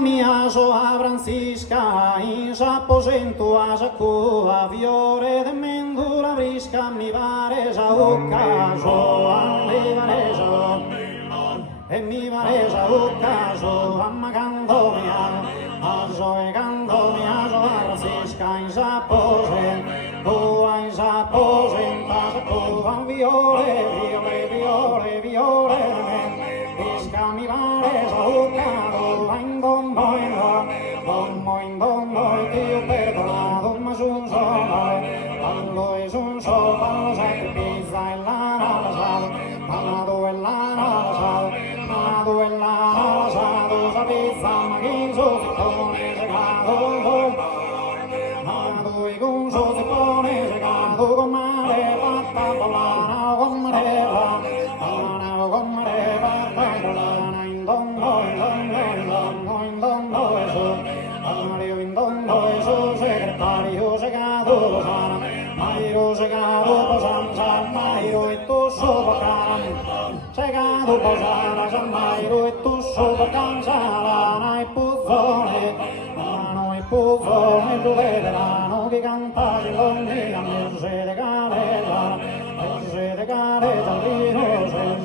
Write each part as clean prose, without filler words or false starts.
mia soa Francisca, in s'apposento a sacco, fiore de mendula brisca, mi pare sa occaso, mi pare sa, e mi pare sa occaso, amma canto mia, so e canto mia soa Francisca, in s'apposento, in s'apposento a sacco, fiore, fiore, fiore, fiore de mendula brisca, mi pare sa occaso, in dombo, in dombo, Dio perdonato, ma son solo, quando è son solo, quando sei pizza e la rasa, quando è la rasa, quando è la rasa, sa pizza, ma chi so si pone, se cado, quando è con so si pone, se cado, con mare, fatta, polana, con mare, polana, con mare, fatta, polana, in dombo, in dombo, in dombo, e so, Mario in dombo e so segretario segato sana, Mario segato posana, Mario e tu sopra segato posana, San Mario e tu sopra sana, e puzzone, mano e puzzone, tu veterano che canta il nome, a me se de galera, se de galera,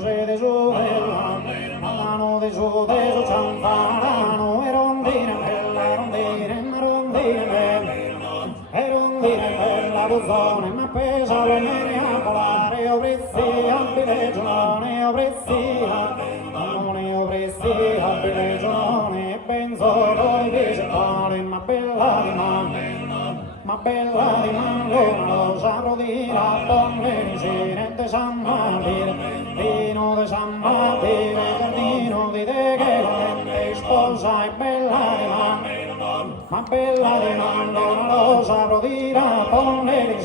se de sovella, mano de sovella, ciantarano e rondine bella, rondine bella buzzone, ma pesa le mene a volare, o prezzi a bilegione, o prezzi a bilegione, penso e poi visitare, ma bella di mano, lo saprò dire a donne, sinette San Martire, vino di San Martire, giardino di te che la sposa è bella di mano, ma bella di mano, non lo saprò dire a donne,